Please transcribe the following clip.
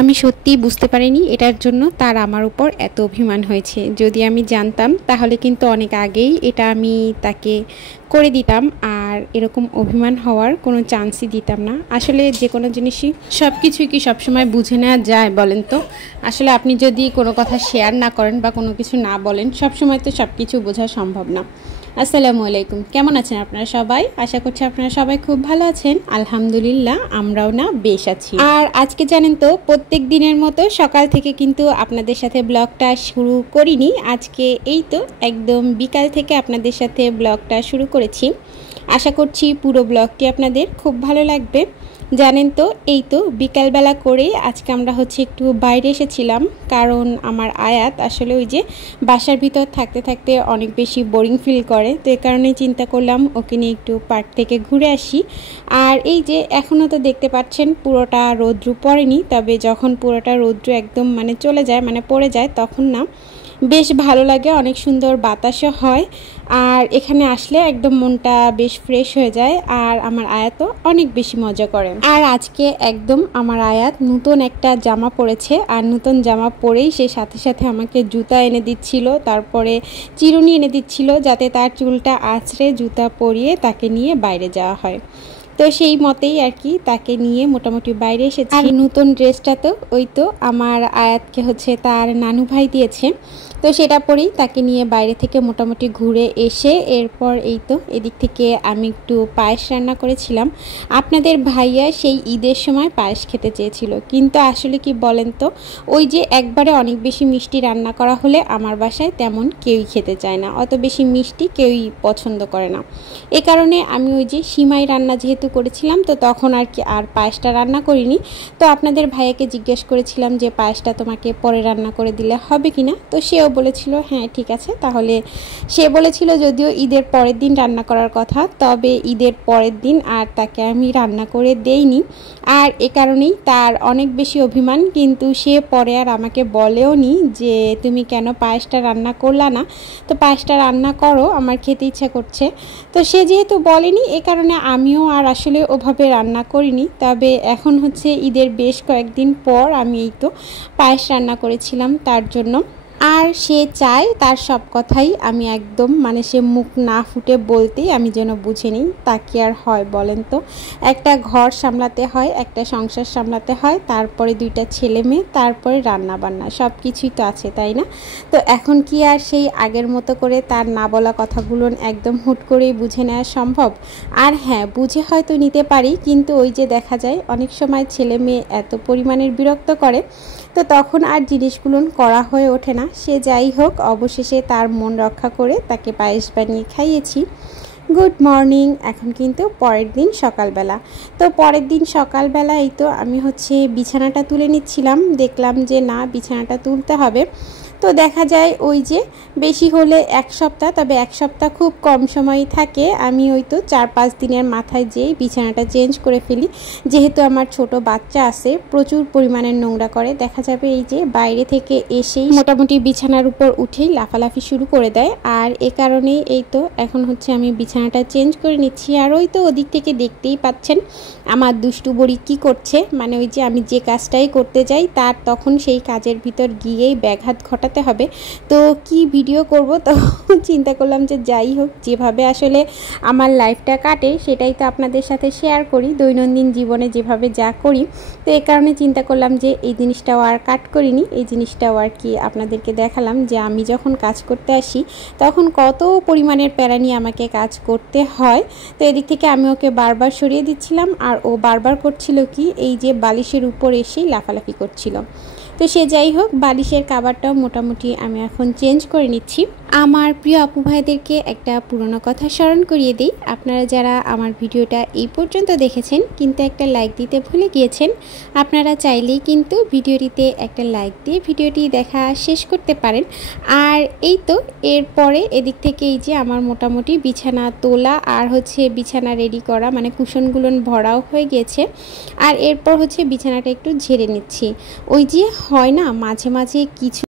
আমি সত্যিই বুঝতে পারিনি এটার জন্য তার আমার উপর এত অভিমান হয়েছে। যদি আমি জানতাম তাহলে কিন্তু অনেক আগেই এটা আমি তাকে করে দিতাম, আর এরকম অভিমান হওয়ার কোনো চান্সই দিতাম না। আসলে যে কোনো জিনিসই সব কিছুই কি সবসময় বুঝে নেওয়া যায় বলেন তো? আসলে আপনি যদি কোনো কথা শেয়ার না করেন বা কোনো কিছু না বলেন, সবসময় তো সব কিছু বোঝা সম্ভব না। আসসালামু আলাইকুম, কেমন আছেন আপনারা সবাই? আশা করছি আপনারা সবাই খুব ভালো আছেন। আলহামদুলিল্লাহ, আমরাও না বেশ আছি। আর আজকে জানেন তো, প্রত্যেক দিনের মতো সকাল থেকে কিন্তু আপনাদের সাথে ব্লগটা শুরু করিনি। আজকে এই তো একদম বিকাল থেকে আপনাদের সাথে ব্লগটা শুরু করেছি। আশা করছি পুরো ব্লগটি আপনাদের খুব ভালো লাগবে। জানেন তো, এই তো বিকালবেলা করে আজকে আমরা একটু বাইরে এসেছিলাম, কারণ আমার আয়াত আসলে ওই যে বাসার ভিতর থাকতে থাকতে অনেক বেশি বোরিং ফিল করে। তো এই কারণেই চিন্তা করলাম ওকে নিয়ে একটু পার্ক থেকে ঘুরে আসি। আর এই যে এখনও তো দেখতে পাচ্ছেন পুরোটা রৌদ্র পড়েনি, তবে যখন পুরোটা রৌদ্র একদম চলে যায়, পড়ে যায়, তখন না বেশ ভালো লাগে, অনেক সুন্দর বাতাসও হয়। আর এখানে আসলে একদম মনটা বেশ ফ্রেশ হয়ে যায়। আর আমার আয়াতও অনেক বেশি মজা করে। আর আজকে একদম আমার আয়াত নতুন একটা জামা পরেছে, আর নতুন জামা পরেই সে সাথে সাথে আমাকে জুতা এনে দিচ্ছিল, তারপরে চিরুনি এনে দিচ্ছিল, যাতে তার চুলটা আঁচড়ে জুতা পরিয়ে তাকে নিয়ে বাইরে যাওয়া হয়। তো সেই মতেই আর কি তাকে নিয়ে মোটামুটি বাইরে এসেছি। আর নতুন ড্রেসটা তো ওই তো আমার আয়াতকে তার নানু ভাই দিয়েছে, তো সেটা পরেই তাকে নিয়ে বাইরে থেকে মোটামুটি ঘুরে এসে এরপর এই তো এদিক থেকে আমি একটু পায়েস রান্না করেছিলাম। আপনাদের ভাইয়া সেই ঈদের সময় পায়েস খেতে চেয়েছিল, কিন্তু আসলে কি বলেন তো, ওই যে একবারে অনেক বেশি মিষ্টি রান্না করা হলে আমার বাসায় তেমন কেউই খেতে চায় না, অত বেশি মিষ্টি কেউই পছন্দ করে না। এ কারণে আমি ওই যে সিমাই রান্না যেহেতু করেছিলাম, তো তখন আর কি আর পায়েসটা রান্না করিনি। তো আপনাদের ভাইয়াকে জিজ্ঞেস করেছিলাম যে পায়েসটা তোমাকে পরে রান্না করে দিলে হবে কিনা, তো সেও বলেছিল হ্যাঁ ঠিক আছে। তাহলে সে বলেছিল যদিও ঈদের পরের দিন রান্না করার কথা, তবে ঈদের পরের দিন আর তাকে আমি রান্না করে দেইনি। আর এ কারণেই তার অনেক বেশি অভিমান, কিন্তু সে পরে আর আমাকে বলেও নি যে তুমি কেন পায়েসটা রান্না করলা না, তো পায়েসটা রান্না করো, আমার খেতে ইচ্ছা করছে। তো সে যেহেতু বলেনি, এ কারণে আমিও আর আসলে ওভাবে রান্না করিনি। তবে এখন ঈদের বেশ কয়েকদিন পর আমি এই তো পায়েস রান্না করেছিলাম তার জন্য। আর সে চায় তার সব কথাই আমি একদম সে মুখ না ফুটে বলতেই আমি যেন বুঝে নিই। তা কি আর হয় বলেন তো, একটা ঘর সামলাতে হয়, একটা সংসার সামলাতে হয়, তারপরে দুইটা ছেলে মেয়ে, তারপরে রান্না বান্না, সব কিছুই তো আছে, তাই না? তো এখন কি আর সেই আগের মতো করে তার না বলা কথাগুলো একদম হুট করেই বুঝে নেওয়া সম্ভব? আর হ্যাঁ, বুঝে হয়তো নিতে পারি, কিন্তু ওই যে দেখা যায় অনেক সময় ছেলে মেয়ে এত পরিমাণের বিরক্ত করে, তো তখন আর জিনিসগুলো করা হয়ে ওঠে না। সে যাই হোক, অবশেষে তার মন রক্ষা করে তাকে পায়েস বানিয়ে খাইয়েছি। Good morning. এখন কিন্তু পরের দিন সকালবেলা। তো পরের দিন সকালবেলা এই তো আমি বিছানাটা তুলে নিচ্ছিলাম, দেখলাম যে না, বিছানাটা তুলতে হবে। তো দেখা যায় ওই যে বেশি হলে এক সপ্তাহ, তবে এক সপ্তাহ খুব কম সময়ই থাকে। আমি ওই তো 4-5 দিনের মাথায় যেই বিছানাটা চেঞ্জ করে ফেলি, যেহেতু আমার ছোট বাচ্চা আছে, প্রচুর পরিমাণে নোংরা করে। দেখা যাবে এই যে বাইরে থেকে এসেই মোটামুটি বিছানার উপর উঠেই লাফালাফি শুরু করে দেয়। আর এ কারণেই এই তো এখন আমি বিছানাটা চেঞ্জ করে নিচ্ছি। আর ওই তো ওদিক থেকে দেখতেই পাচ্ছেন আমার দুষ্টু বড়ি কী করছে, ওই যে আমি যে কাজটাই করতে যাই তার তখন সেই কাজের ভিতর গিয়েই ব্যাঘাত ঘটাতে হবে। তো কি ভিডিও করব, তো চিন্তা করলাম যে যাই হোক, যেভাবে আসলে আমার লাইফটা কাটে সেটাই তো আপনাদের সাথে শেয়ার করি, দৈনন্দিন জীবনে যেভাবে যা করি। তো এই কারণে চিন্তা করলাম যে এই জিনিসটাও আর কাট করিনি, এই জিনিসটাও আর কি আপনাদেরকে দেখালাম যে আমি যখন কাজ করতে আসি তখন কত পরিমাণের প্যারা নিয়ে আমাকে কাজ করতে হয়। তো এদিক থেকে আমি ওকে বারবার সরিয়ে দিচ্ছিলাম, আর ও বারবার করছিল কি, এই যে বালিশের উপর এসেই লাফালাফি করছিল। তো সে যাই হোক, বালিশের কাভারটাও মোটামুটি আমি এখন চেঞ্জ করে নিচ্ছি। আমার প্রিয় আপু ভাইদেরকে একটা পুরনো কথা স্মরণ করিয়ে দিই। আপনারা যারা আমার ভিডিওটা এই পর্যন্ত দেখেছেন কিন্তু একটা লাইক দিতে ভুলে গিয়েছেন, আপনারা চাইলেই কিন্তু ভিডিওটিতে একটা লাইক দিয়ে ভিডিওটি দেখা শেষ করতে পারেন। আর এই তো এরপরে এদিক থেকে এই যে আমার মোটামুটি বিছানা তোলা আর বিছানা রেডি করা, কুশনগুলো ভরাও হয়ে গিয়েছে। আর এরপর বিছানাটা একটু ঝেড়ে নিচ্ছি। ওই যে হয় না, মাঝে মাঝে কিছু